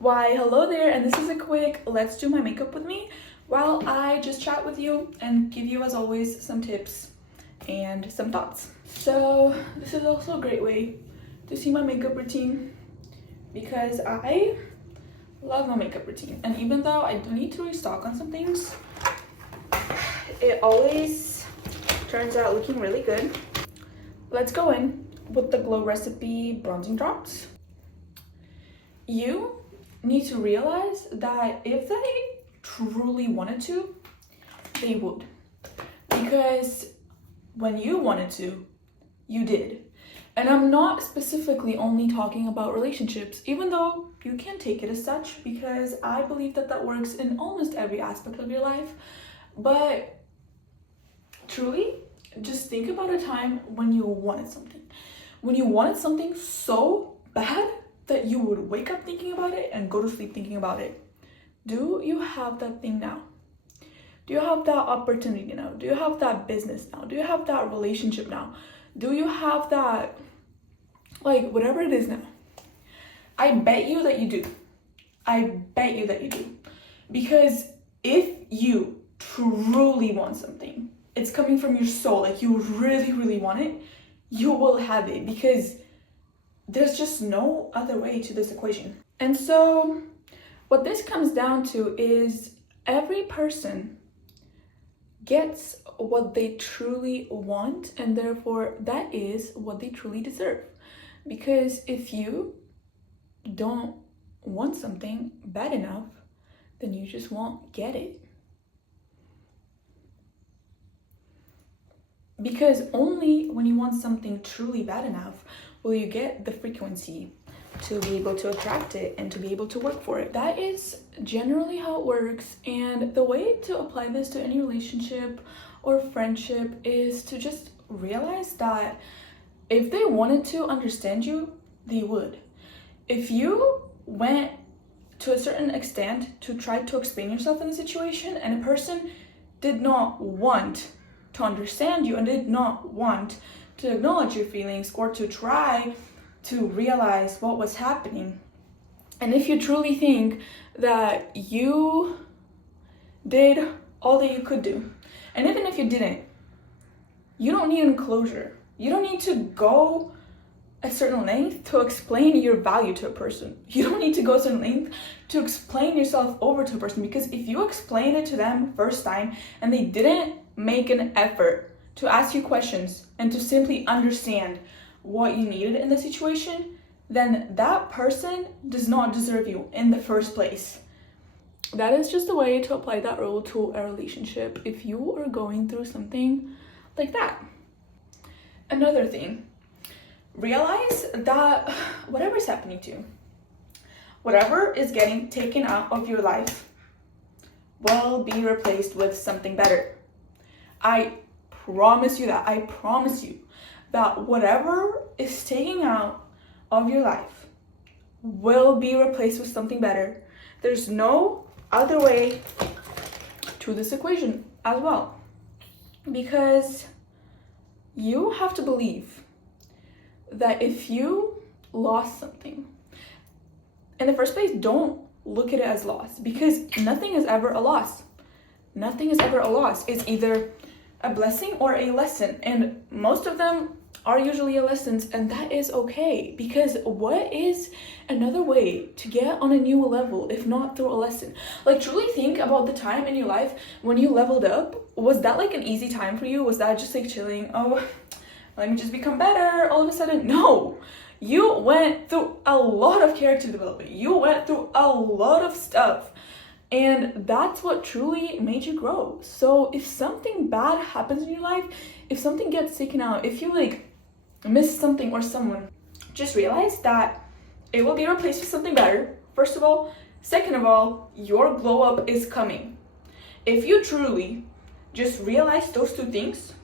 Why, hello there, and this is a quick let's do my makeup with me while I just chat with you and give you, as always, some tips and some thoughts. So this is also a great way to see my makeup routine because I love my makeup routine, and even though I do need to restock on some things, it always turns out looking really good. Let's go in with the Glow Recipe bronzing drops. You need to realize that if they truly wanted to, they would. Because when you wanted to, you did. And I'm not specifically only talking about relationships, even though you can take it as such, because I believe that that works in almost every aspect of your life. But truly, just think about a time when you wanted something. When you wanted something so bad that you would wake up thinking about it and go to sleep thinking about it. Do you have that thing now? Do you have that opportunity now? Do you have that business now? Do you have that relationship now? Do you have that, like, whatever it is now? I bet you that you do. I bet you that you do. Because if you truly want something, it's coming from your soul, like you really, really want it, you will have it, because there's just no other way to this equation. And so what this comes down to is every person gets what they truly want, and therefore that is what they truly deserve. Because if you don't want something bad enough, then you just won't get it. Because only when you want something truly bad enough will you get the frequency to be able to attract it and to be able to work for it. That is generally how it works, and the way to apply this to any relationship or friendship is to just realize that if they wanted to understand you, they would. If you went to a certain extent to try to explain yourself in a situation and a person did not want to understand you and did not want to acknowledge your feelings or to try to realize what was happening, and if you truly think that you did all that you could do, and even if you didn't, you don't need closure. You don't need to go a certain length to explain your value to a person. You don't need to go a certain length to explain yourself over to a person, because if you explained it to them first time and they didn't make an effort to ask you questions and to simply understand what you needed in the situation, then that person does not deserve you in the first place. That is just a way to apply that rule to a relationship if you are going through something like that. Another thing, realize that whatever is happening to you, whatever is getting taken out of your life, will be replaced with something better. I promise you that. I promise you that whatever is taken out of your life will be replaced with something better. There's no other way to this equation as well. Because you have to believe that if you lost something, in the first place, don't look at it as loss, because nothing is ever a loss. Nothing is ever a loss. It's either a blessing or a lesson, and most of them are usually a lessons, and that is okay, because what is another way to get on a new level if not through a lesson? Like, truly think about the time in your life when you leveled up. Was that like an easy time for you? Was that just like chilling, oh, let me just become better all of a sudden? No, you went through a lot of character development. You went through a lot of stuff, and that's what truly made you grow. So if something bad happens in your life, if something gets taken out, if you like miss something or someone, just realize that it will be replaced with something better, first of all. Second of all, your glow up is coming. If you truly just realize those two things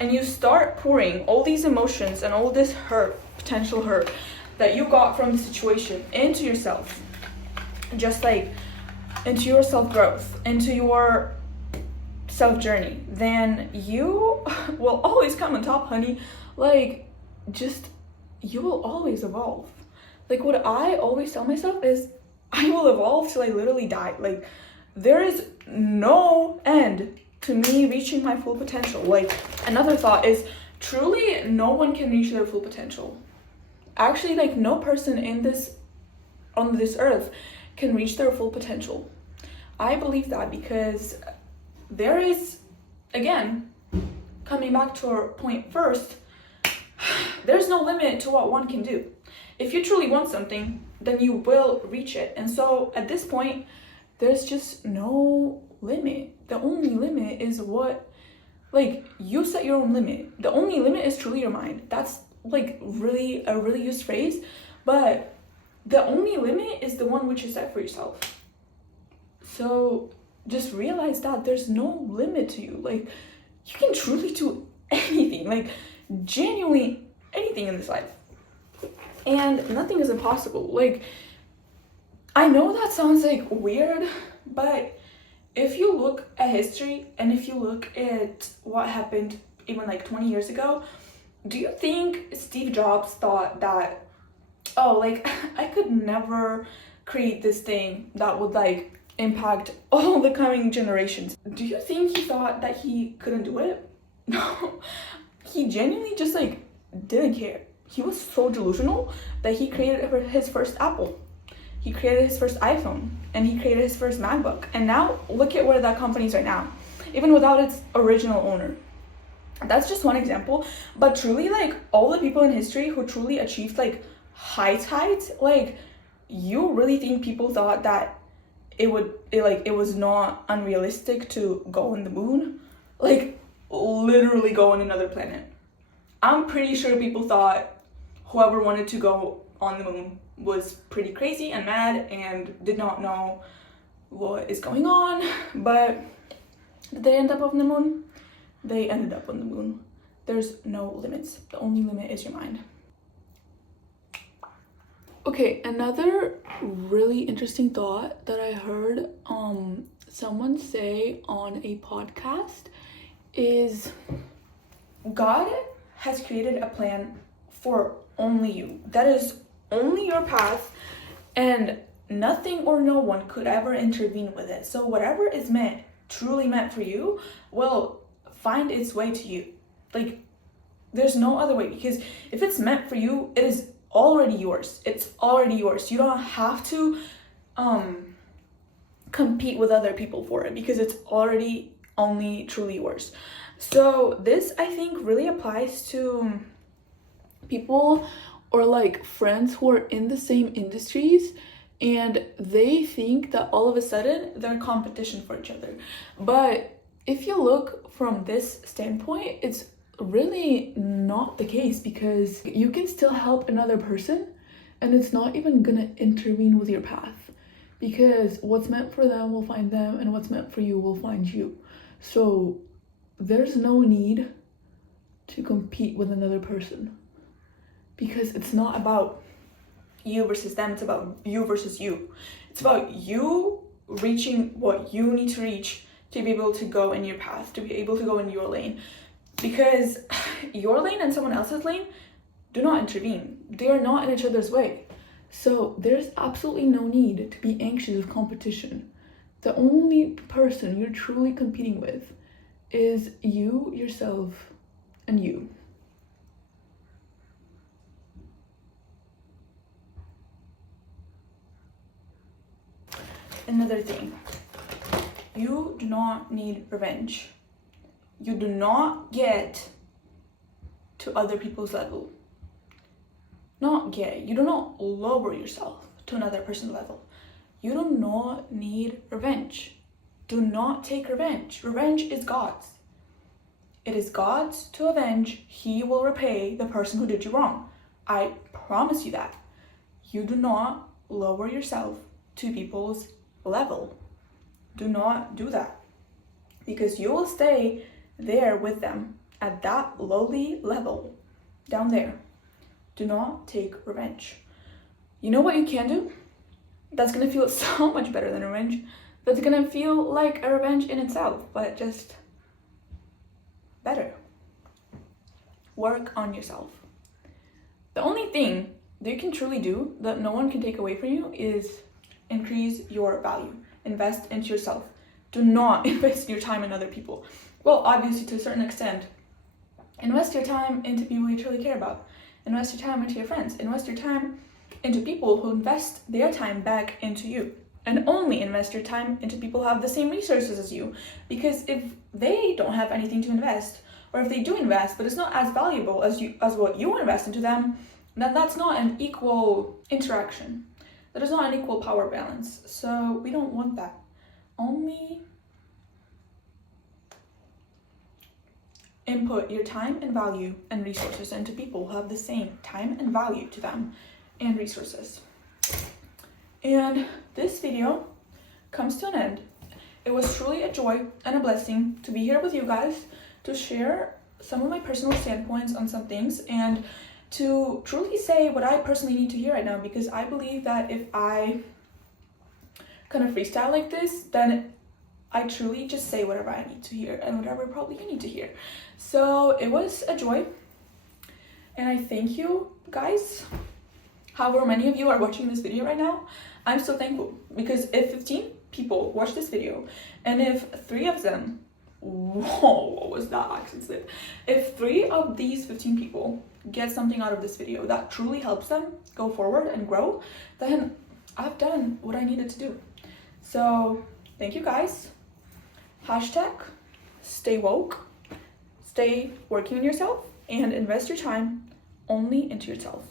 and you start pouring all these emotions and all this hurt, potential hurt that you got from the situation into yourself, just like into your self-growth, into your self-journey, then you will always come on top, honey. Like, just, you will always evolve. Like, what I always tell myself is, I will evolve till I literally die. Like, there is no end to me reaching my full potential. Like, another thought is, truly no one can reach their full potential. Actually, like, no person on this earth can reach their full potential. I believe that because there is, again, coming back to our point first, there's no limit to what one can do. If you truly want something, then you will reach it. And so at this point, there's just no limit. The only limit is what, like, you set your own limit. The only limit is truly your mind. That's like really a really used phrase, but the only limit is the one which you set for yourself. So just realize that there's no limit to you. Like, you can truly do anything, like genuinely anything in this life. And nothing is impossible. Like, I know that sounds like weird, but if you look at history and if you look at what happened even like 20 years ago, do you think Steve Jobs thought that, oh, like, I could never create this thing that would like impact all the coming generations? Do you think he thought that he couldn't do it? No, he genuinely just like didn't care. He was so delusional that he created his first Apple. He created his first iPhone, and he created his first MacBook. And now look at where that company's right now, even without its original owner. That's just one example. But truly, like, all the people in history who truly achieved like heights, like, you really think people thought that it was not unrealistic to go on the moon? Like, literally go on another planet. I'm pretty sure people thought whoever wanted to go on the moon was pretty crazy and mad and did not know what is going on. But did they end up on the moon? They ended up on the moon. There's no limits. The only limit is your mind. Okay, another really interesting thought that I heard someone say on a podcast is, God has created a plan for only you. That is only your path, and nothing or no one could ever intervene with it. So whatever is truly meant for you will find its way to you. Like, there's no other way, because if it's meant for you, it is already yours. It's already yours. You don't have to compete with other people for it, because it's already only truly yours. So this, I think, really applies to people or like friends who are in the same industries, and they think that all of a sudden they're competition for each other. But if you look from this standpoint, it's really not the case, because you can still help another person and it's not even gonna intervene with your path, because what's meant for them will find them, and what's meant for you will find you. So there's no need to compete with another person, because it's not about you versus them, it's about you versus you. It's about you reaching what you need to reach to be able to go in your path, to be able to go in your lane. Because your lane and someone else's lane do not intervene. They are not in each other's way. So there's absolutely no need to be anxious of competition. The only person you're truly competing with is you, yourself, and you. Another thing, you do not need revenge. You do not get to other people's level. You do not lower yourself to another person's level. You do not need revenge. Do not take revenge. Revenge is God's. It is God's to avenge. He will repay the person who did you wrong. I promise you that. You do not lower yourself to people's level. Do not do that, because you will stay there with them at that lowly level down there. Do not take revenge. You know what you can do? That's gonna feel so much better than revenge. That's gonna feel like a revenge in itself, but just better. Work on yourself. The only thing that you can truly do that no one can take away from you is increase your value. Invest into yourself. Do not invest your time in other people. Well, obviously to a certain extent. Invest your time into people you truly care about. Invest your time into your friends. Invest your time into people who invest their time back into you. And only invest your time into people who have the same resources as you. Because if they don't have anything to invest, or if they do invest, but it's not as valuable as what you invest into them, then that's not an equal interaction. That is not an equal power balance. So we don't want that. Only input your time and value and resources into people who have the same time and value to them and resources. And this video comes to an end. It was truly a joy and a blessing to be here with you guys, to share some of my personal standpoints on some things, and to truly say what I personally need to hear right now, because I believe that if I kind of freestyle like this, then I truly just say whatever I need to hear and whatever probably you need to hear. So it was a joy, and I thank you guys. However many of you are watching this video right now, I'm so thankful, because if 15 people watch this video, and if 3 of them, whoa, what was that accent slip? If 3 of these 15 people get something out of this video that truly helps them go forward and grow, then I've done what I needed to do. So thank you guys. Hashtag stay woke, stay working on yourself, and invest your time only into yourself.